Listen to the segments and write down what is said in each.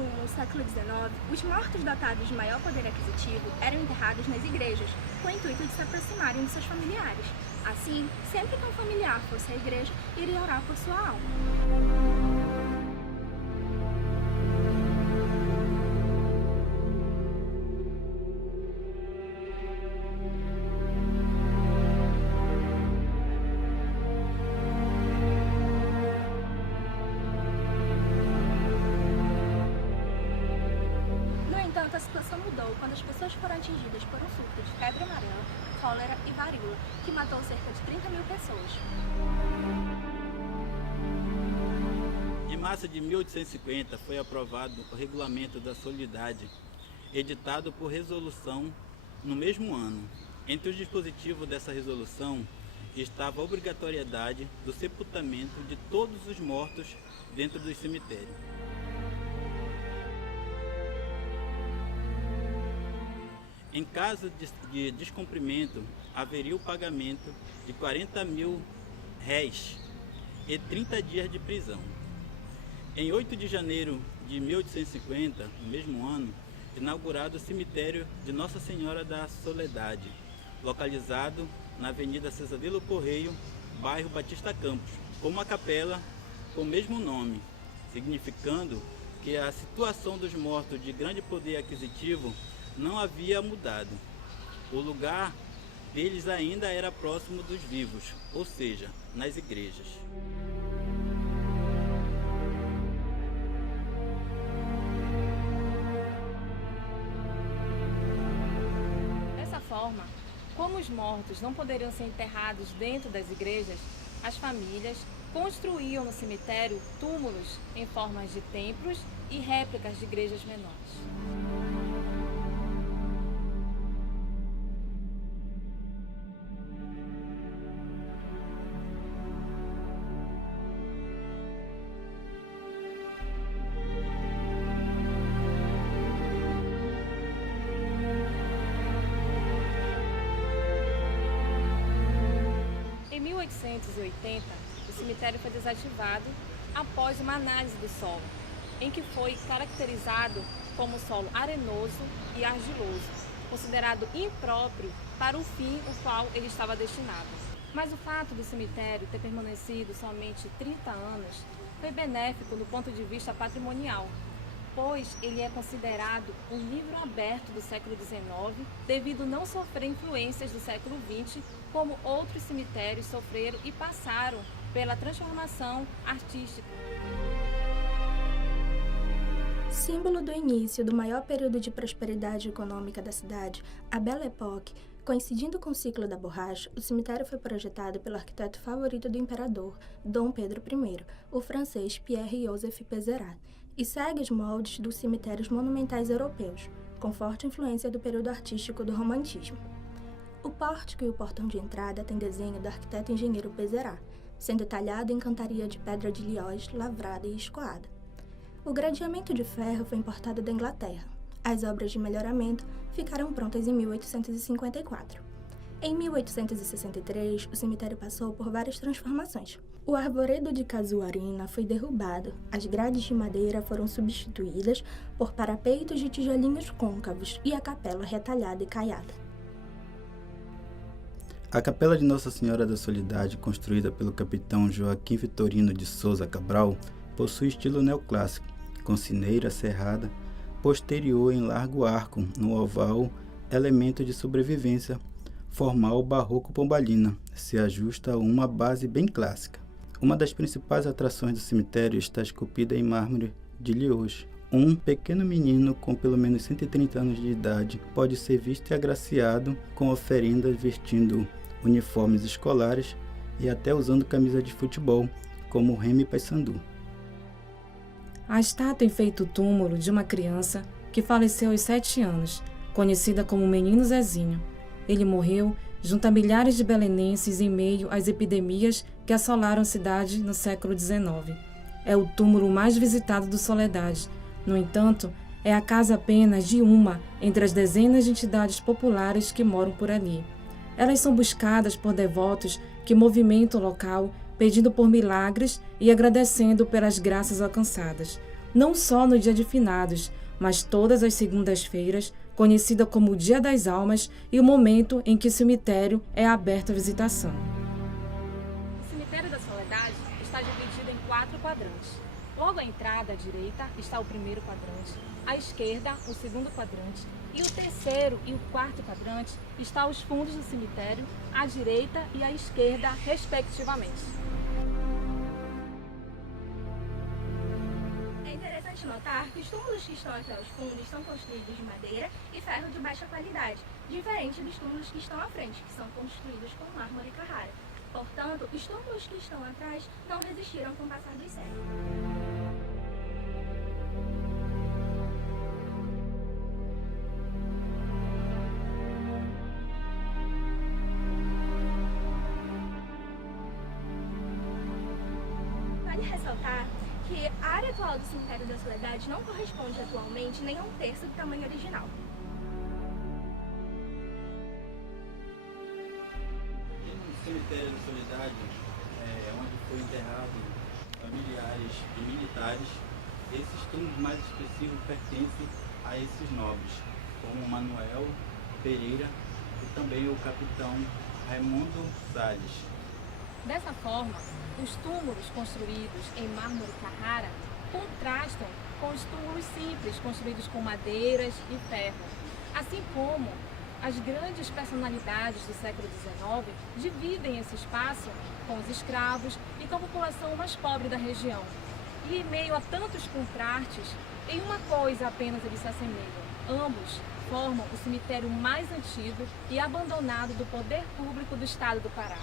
no século XIX, os mortos dotados de maior poder aquisitivo eram enterrados nas igrejas, com o intuito de se aproximarem de seus familiares. Assim, sempre que um familiar fosse à igreja, iria orar por sua alma. A situação mudou quando as pessoas foram atingidas por um surto de febre amarela, cólera e varíola, que matou cerca de 30 mil pessoas. Em março de 1850 foi aprovado o Regulamento da Soledade, editado por resolução no mesmo ano. Entre os dispositivos dessa resolução estava a obrigatoriedade do sepultamento de todos os mortos dentro dos cemitérios. Em caso de descumprimento, haveria o pagamento de 40 mil réis e 30 dias de prisão. Em 8 de janeiro de 1850, no mesmo ano, inaugurado o cemitério de Nossa Senhora da Soledade, localizado na Avenida Cesadelo Correio, bairro Batista Campos, com uma capela com o mesmo nome, significando que a situação dos mortos de grande poder aquisitivo não havia mudado. O lugar deles ainda era próximo dos vivos, ou seja, nas igrejas. Dessa forma, como os mortos não poderiam ser enterrados dentro das igrejas, as famílias construíam no cemitério túmulos em formas de templos e réplicas de igrejas menores. Em 1880, o cemitério foi desativado após uma análise do solo, em que foi caracterizado como solo arenoso e argiloso, considerado impróprio para o fim ao qual ele estava destinado. Mas o fato do cemitério ter permanecido somente 30 anos foi benéfico do ponto de vista patrimonial, pois ele é considerado um livro aberto do século XIX, devido não sofrer influências do século XX, como outros cemitérios sofreram e passaram pela transformação artística. Símbolo do início do maior período de prosperidade econômica da cidade, a Belle Époque, coincidindo com o ciclo da borracha, o cemitério foi projetado pelo arquiteto favorito do imperador, Dom Pedro I, o francês Pierre-Joseph Pézerat, e segue os moldes dos cemitérios monumentais europeus, com forte influência do período artístico do romantismo. O pórtico e o portão de entrada têm desenho do arquiteto engenheiro Pézerat, sendo talhado em cantaria de pedra de Lioz, lavrada e escoada. O gradeamento de ferro foi importado da Inglaterra. As obras de melhoramento ficaram prontas em 1854. Em 1863, o cemitério passou por várias transformações. O arvoredo de casuarina foi derrubado, as grades de madeira foram substituídas por parapeitos de tijolinhos côncavos e a capela retalhada e caiada. A Capela de Nossa Senhora da Soledade, construída pelo capitão Joaquim Vitorino de Souza Cabral, possui estilo neoclássico, com sineira serrada, posterior em largo arco, no oval, elemento de sobrevivência, formal barroco pombalina, se ajusta a uma base bem clássica. Uma das principais atrações do cemitério está esculpida em mármore de Lioz. Um pequeno menino com pelo menos 130 anos de idade pode ser visto e agraciado com oferendas vestindo uniformes escolares e até usando camisa de futebol, como o Remy Paysandu. A estátua enfeita o túmulo de uma criança que faleceu aos 7 anos, conhecida como Menino Zezinho. Ele morreu junto a milhares de belenenses em meio às epidemias que assolaram a cidade no século XIX. É o túmulo mais visitado do Soledade. No entanto, é a casa apenas de uma entre as dezenas de entidades populares que moram por ali. Elas são buscadas por devotos que movimentam o local, pedindo por milagres e agradecendo pelas graças alcançadas. não só no dia de finados, mas todas as segundas-feiras, conhecida como o Dia das Almas e o momento em que o cemitério é aberto à visitação. O Cemitério da Soledade está dividido em 4 quadrantes. Logo à entrada, à direita, está o primeiro quadrante, à esquerda, o segundo quadrante, e o terceiro e o quarto quadrante estão os fundos do cemitério, à direita e à esquerda, respectivamente. É interessante notar que os túmulos que estão até os fundos são construídos de madeira e ferro de baixa qualidade, diferente dos túmulos que estão à frente, que são construídos com mármore Carrara. Portanto, os túmulos que estão atrás não resistiram com o passar dos séculos. Vale ressaltar que a área atual do Cemitério da Soledade não corresponde atualmente nem a 1/3 do tamanho original. No Cemitério da Soledade, onde foi enterrado familiares e militares, esses túmulos mais expressivos pertencem a esses nobres, como Manuel Pereira e também o capitão Raimundo Salles. Dessa forma, os túmulos construídos em mármore Carrara contrastam com os túmulos simples construídos com madeiras e ferro, assim como as grandes personalidades do século XIX dividem esse espaço com os escravos e com a população mais pobre da região. E em meio a tantos contrastes, em uma coisa apenas eles se assemelham. Ambos formam o cemitério mais antigo e abandonado do poder público do estado do Pará.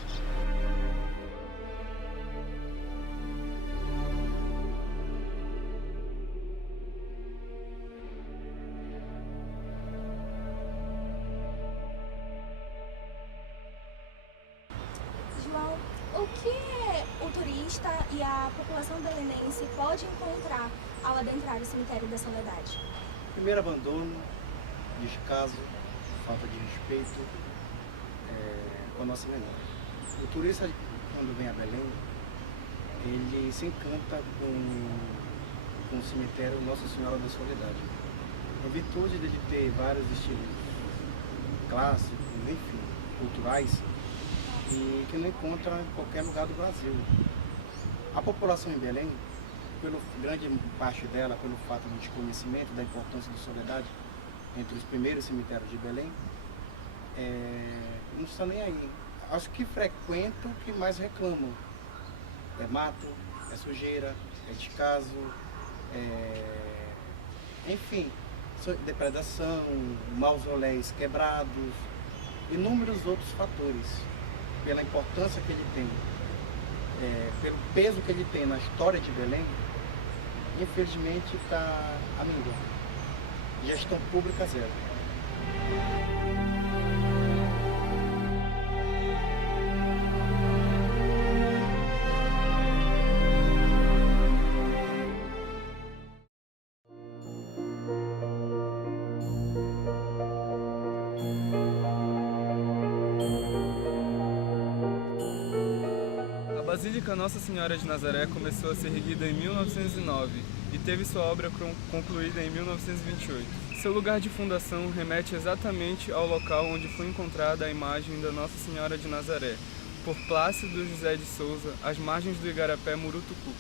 João, o que o turista e a população belenense pode encontrar ao adentrar o Cemitério da Soledade? Primeiro, abandono, descaso, falta de respeito com a nossa memória. O turista, quando vem a Belém, ele se encanta com o cemitério Nossa Senhora da Soledade. Em virtude de ter vários estilos clássicos, enfim, culturais, e que não encontra em qualquer lugar do Brasil. A população em Belém, pelo grande parte dela, pelo fato do desconhecimento da importância de Soledade entre os primeiros cemitérios de Belém, não estão nem aí. Acho que frequentam o que mais reclamam. É mato, é sujeira, é descaso, enfim, depredação, mausoléus quebrados, inúmeros outros fatores. Pela importância que ele tem, pelo peso que ele tem na história de Belém, infelizmente está à míngua. Gestão pública zero. A Basílica Nossa Senhora de Nazaré começou a ser erguida em 1909 e teve sua obra concluída em 1928. Seu lugar de fundação remete exatamente ao local onde foi encontrada a imagem da Nossa Senhora de Nazaré, por Plácido José de Souza, às margens do Igarapé Murutucu.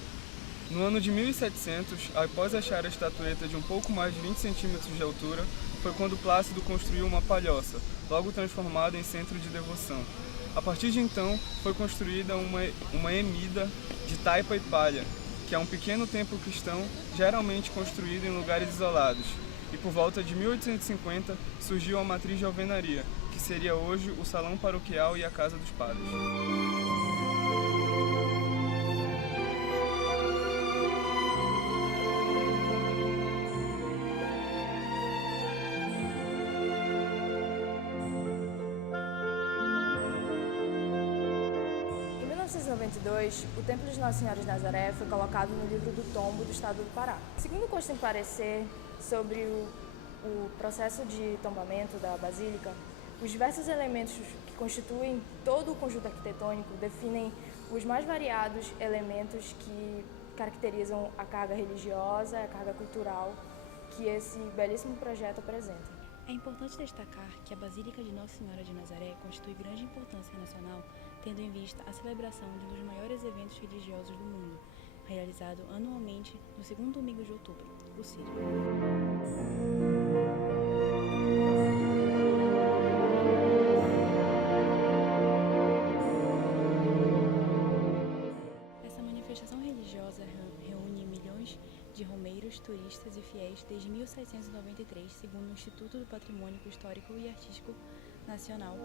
No ano de 1700, após achar a estatueta de um pouco mais de 20 centímetros de altura, foi quando Plácido construiu uma palhoça, logo transformada em centro de devoção. A partir de então, foi construída uma ermida de taipa e palha, que é um pequeno templo cristão, geralmente construído em lugares isolados. E por volta de 1850, surgiu a matriz de alvenaria, que seria hoje o salão paroquial e a casa dos padres. Em 1992, o Templo de Nossa Senhora de Nazaré foi colocado no livro do tombo do estado do Pará. Segundo consta em parecer sobre o processo de tombamento da Basílica, os diversos elementos que constituem todo o conjunto arquitetônico definem os mais variados elementos que caracterizam a carga religiosa, a carga cultural que esse belíssimo projeto apresenta. É importante destacar que a Basílica de Nossa Senhora de Nazaré constitui grande importância nacional, tendo em vista a celebração de um dos maiores eventos religiosos do mundo, realizado anualmente no segundo domingo de outubro, o Círio. Essa manifestação religiosa reúne milhões de romeiros, turistas e fiéis desde 1793, segundo o Instituto do Patrimônio Histórico e Artístico Nacional.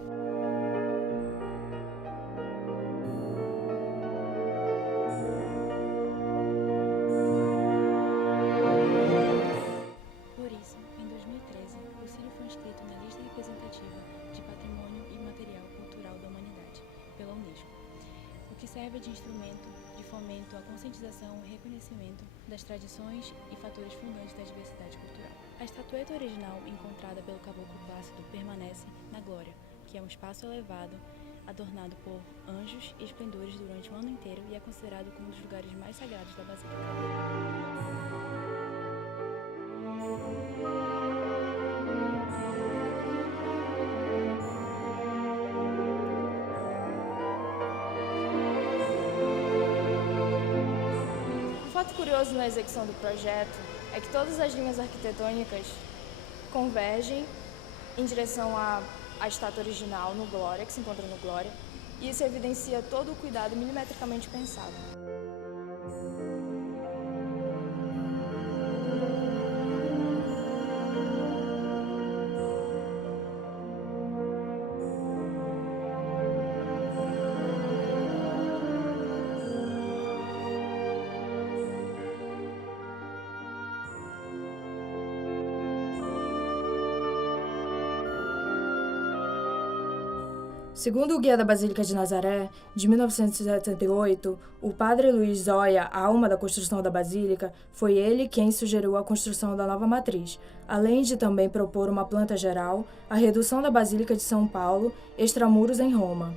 Por isso, em 2013, o Círio foi inscrito na lista representativa de Patrimônio Imaterial Cultural da Humanidade, pela Unesco, o que serve de instrumento de fomento à conscientização e reconhecimento das tradições e fatores fundantes da diversidade cultural. A estatueta original, encontrada pelo caboclo Plácido, permanece na Glória, que é um espaço elevado, adornado por anjos e esplendores durante o ano inteiro e é considerado como um dos lugares mais sagrados da Basílica. Um fato curioso na execução do projeto é que todas as linhas arquitetônicas convergem em direção à estátua original no Glória, que se encontra no Glória, e isso evidencia todo o cuidado milimetricamente pensado. Segundo o Guia da Basílica de Nazaré, de 1978, o padre Luiz Zoya, a alma da construção da Basílica, foi ele quem sugeriu a construção da nova matriz, além de também propor uma planta geral, a redução da Basílica de São Paulo, extramuros em Roma.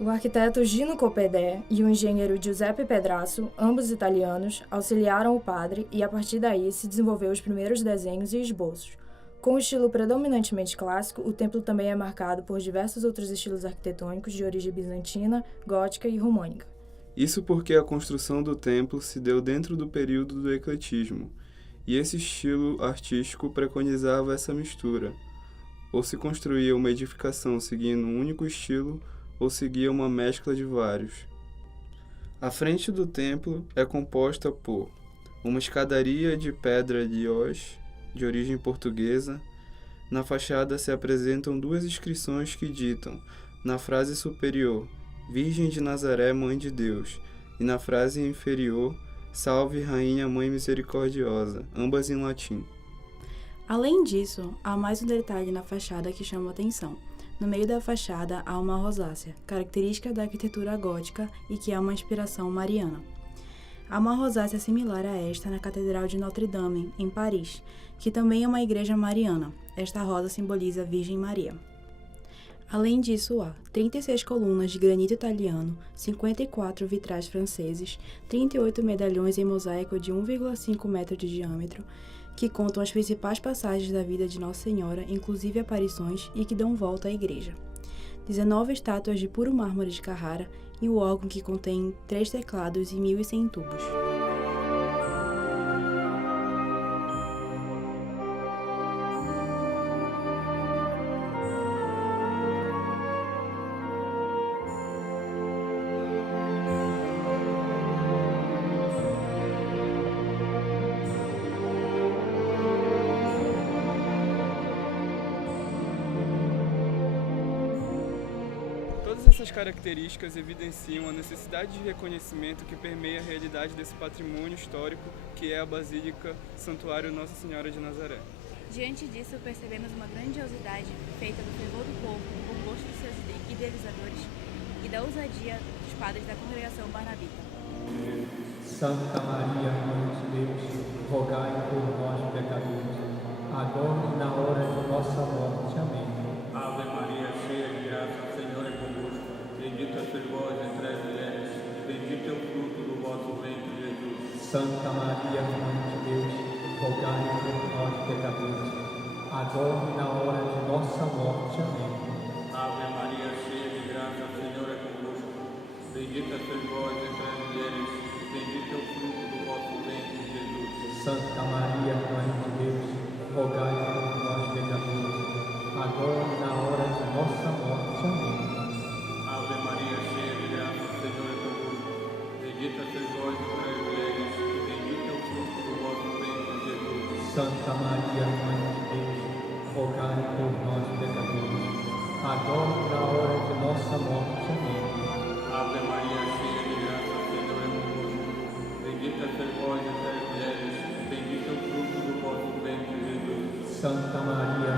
O arquiteto Gino Copedè e o engenheiro Giuseppe Pedrasso, ambos italianos, auxiliaram o padre e, a partir daí, se desenvolveu os primeiros desenhos e esboços. Com um estilo predominantemente clássico, o templo também é marcado por diversos outros estilos arquitetônicos de origem bizantina, gótica e românica. Isso porque a construção do templo se deu dentro do período do ecletismo, e esse estilo artístico preconizava essa mistura. Ou se construía uma edificação seguindo um único estilo, ou seguia uma mescla de vários. A frente do templo é composta por uma escadaria de pedra de ós, de origem portuguesa. Na fachada se apresentam duas inscrições que ditam, na frase superior, Virgem de Nazaré, Mãe de Deus, e na frase inferior, Salve Rainha Mãe Misericordiosa, ambas em latim. Além disso, há mais um detalhe na fachada que chama a atenção. No meio da fachada há uma rosácea, característica da arquitetura gótica e que é uma inspiração mariana. Há uma rosácea similar a esta na Catedral de Notre-Dame, em Paris, que também é uma igreja mariana. Esta rosa simboliza a Virgem Maria. Além disso, há 36 colunas de granito italiano, 54 vitrais franceses, 38 medalhões em mosaico de 1,5 metro de diâmetro, que contam as principais passagens da vida de Nossa Senhora, inclusive aparições, e que dão volta à igreja. 19 estátuas de puro mármore de Carrara e o órgão que contém 3 teclados e 1.100 tubos. Todas essas características evidenciam a necessidade de reconhecimento que permeia a realidade desse patrimônio histórico que é a Basílica Santuário Nossa Senhora de Nazaré. Diante disso, percebemos uma grandiosidade feita do fervor do povo, do bom gosto dos seus idealizadores e da ousadia dos padres da congregação barnabita. Santa Maria, Mãe de Deus, rogai por nós, pecadores, agora e na hora de nossa morte. Amém. Ave Maria, cheia de graça, o Senhor é convosco. Bendita sois vós entre as mulheres, e bendito é o fruto do vosso ventre, Jesus. Santa Maria, Mãe de Deus, rogai por nós, pecadores, agora e na hora de nossa morte. Amém. Ave Maria, cheia de graça, o Senhor é convosco. Bendita sois vós entre as mulheres, e bendito é o fruto do vosso ventre, Jesus. Santa Maria, Mãe de Deus, rogai por nós, pecadores, agora e na hora de nossa morte. Amém. Ave Maria, cheia de graça, o Senhor é convosco. Bendita sois vós entre as mulheres, e bendito é o fruto do vosso ventre, Jesus. Santa Maria, Mãe de Deus, rogai por nós, pecadores, agora e na hora de nossa morte. Amém. Ave Maria, cheia de graça, o Senhor é convosco. Bendita sois vós entre as mulheres, e bendito é o fruto do vosso ventre, Jesus. Santa Maria,